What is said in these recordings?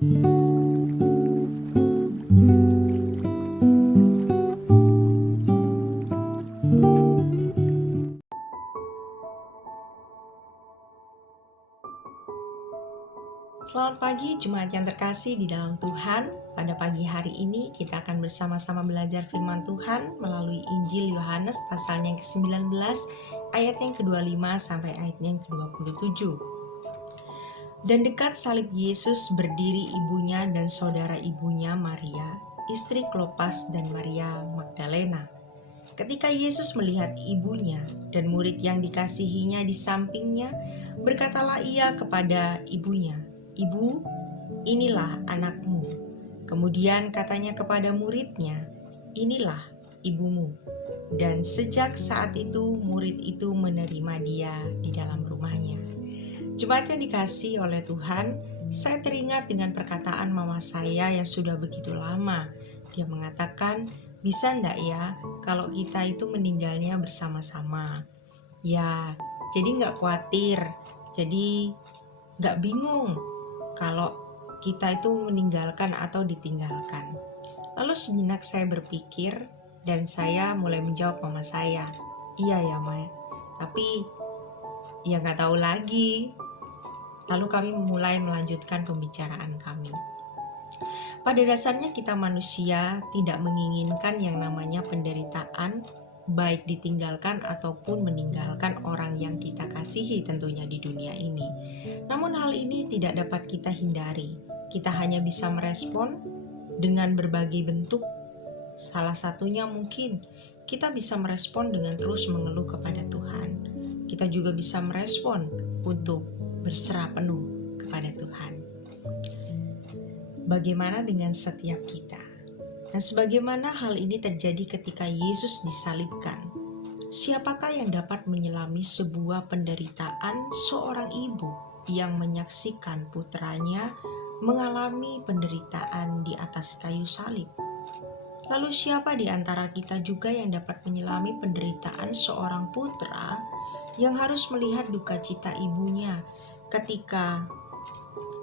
Selamat pagi Jemaat yang terkasih di dalam Tuhan. Pada pagi hari ini kita akan bersama-sama belajar firman Tuhan melalui Injil Yohanes pasalnya yang ke-19 ayat yang ke-25 sampai ayat yang ke-27. Dan dekat salib Yesus berdiri ibunya dan saudara ibunya Maria, istri Klopas dan Maria Magdalena. Ketika Yesus melihat ibunya dan murid yang dikasihinya di sampingnya, berkatalah ia kepada ibunya, "Ibu, inilah anakmu." Kemudian katanya kepada muridnya, "Inilah ibumu." Dan sejak saat itu murid itu menerima dia di dalam rumahnya. Jemaat yang dikasihi oleh Tuhan, saya teringat dengan perkataan mama saya yang sudah begitu lama. Dia mengatakan, bisa enggak ya kalau kita itu meninggalnya bersama-sama? Ya, jadi enggak khawatir, jadi enggak bingung kalau kita itu meninggalkan atau ditinggalkan. Lalu sejenak saya berpikir dan saya mulai menjawab mama saya, iya ya Maya, tapi ya enggak tahu lagi. Lalu kami mulai melanjutkan pembicaraan kami. Pada dasarnya kita manusia tidak menginginkan yang namanya penderitaan, baik ditinggalkan ataupun meninggalkan orang yang kita kasihi tentunya di dunia ini. Namun hal ini tidak dapat kita hindari. Kita hanya bisa merespon dengan berbagai bentuk. Salah satunya mungkin kita bisa merespon dengan terus mengeluh kepada Tuhan. Kita juga bisa merespon untuk berserah penuh kepada Tuhan. Bagaimana dengan setiap kita? Dan sebagaimana hal ini terjadi ketika Yesus disalibkan, siapakah yang dapat menyelami sebuah penderitaan seorang ibu yang menyaksikan putranya mengalami penderitaan di atas kayu salib? Lalu siapa di antara kita juga yang dapat menyelami penderitaan seorang putra yang harus melihat duka cita ibunya ketika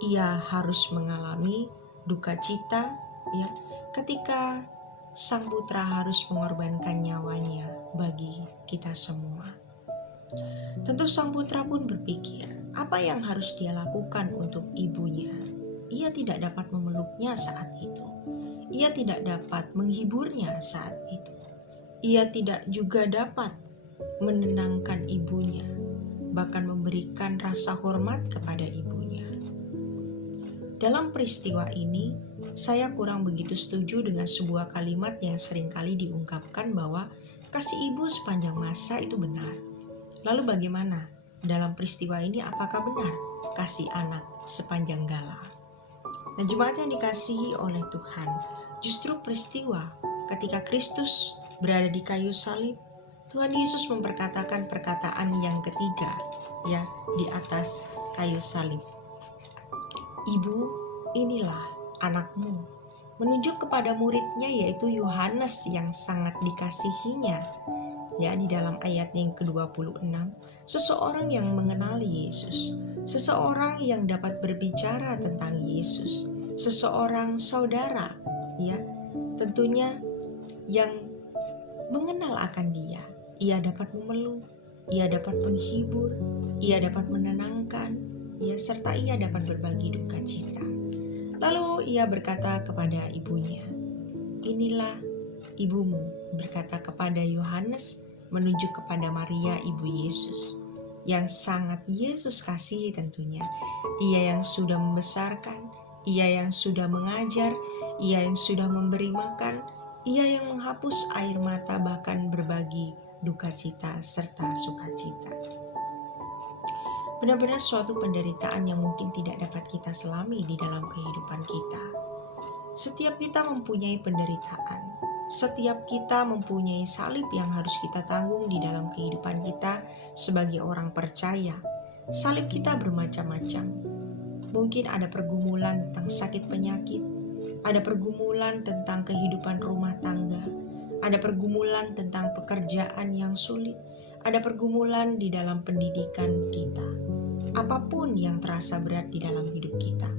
ia harus mengalami duka cita, ya, ketika sang putra harus mengorbankan nyawanya bagi kita semua. Tentu sang putra pun berpikir, apa yang harus dia lakukan untuk ibunya? Ia tidak dapat memeluknya saat itu. Ia tidak dapat menghiburnya saat itu. Ia tidak juga dapat menenangkan ibunya, bahkan memberikan rasa hormat kepada ibunya. Dalam peristiwa ini, saya kurang begitu setuju dengan sebuah kalimat yang seringkali diungkapkan bahwa kasih ibu sepanjang masa itu benar. Lalu bagaimana? Dalam peristiwa ini apakah benar kasih anak sepanjang gala? Nah, jemaat yang dikasihi oleh Tuhan, justru peristiwa ketika Kristus berada di kayu salib, Tuhan Yesus memperkatakan perkataan yang ketiga, ya, di atas kayu salib. "Ibu, inilah anakmu." Menunjuk kepada muridnya yaitu Yohanes yang sangat dikasihinya. Ya, di dalam ayat yang ke-26, seseorang yang mengenali Yesus, seseorang yang dapat berbicara tentang Yesus, seseorang saudara, ya, tentunya yang mengenal akan dia. Ia dapat memeluk, ia dapat menghibur, ia dapat menenangkan, ya, serta ia dapat berbagi duka cita. Lalu ia berkata kepada ibunya, "Inilah ibumu," berkata kepada Yohanes, menunjuk kepada Maria ibu Yesus, yang sangat Yesus kasihi tentunya. Ia yang sudah membesarkan, ia yang sudah mengajar, ia yang sudah memberi makan, ia yang menghapus air mata bahkan berbagi duka cita serta sukacita. Benar-benar suatu penderitaan yang mungkin tidak dapat kita selami di dalam kehidupan kita. Setiap kita mempunyai penderitaan. Setiap kita mempunyai salib yang harus kita tanggung di dalam kehidupan kita sebagai orang percaya. Salib kita bermacam-macam. Mungkin ada pergumulan tentang sakit penyakit, ada pergumulan tentang kehidupan rumah tangga, ada pergumulan tentang pekerjaan yang sulit, ada pergumulan di dalam pendidikan kita. Apapun yang terasa berat di dalam hidup kita,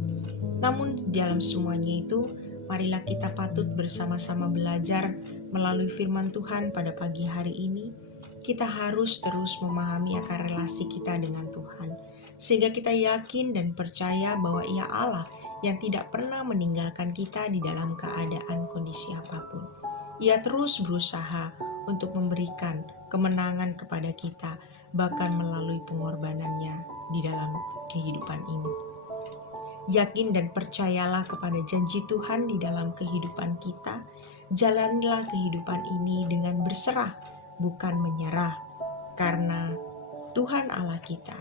Namun dalam semuanya itu, marilah kita patut bersama-sama belajar melalui firman Tuhan pada pagi hari ini. Kita harus terus memahami akan relasi kita dengan Tuhan, sehingga kita yakin dan percaya bahwa Ia Allah yang tidak pernah meninggalkan kita di dalam keadaan kondisi apapun. Ia terus berusaha untuk memberikan kemenangan kepada kita, bahkan melalui pengorbanannya di dalam kehidupan ini. Yakin dan percayalah kepada janji Tuhan di dalam kehidupan kita. Jalanilah kehidupan ini dengan berserah, bukan menyerah, karena Tuhan Allah kita,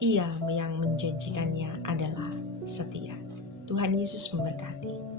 Ia yang menjanjikannya adalah setia. Tuhan Yesus memberkati.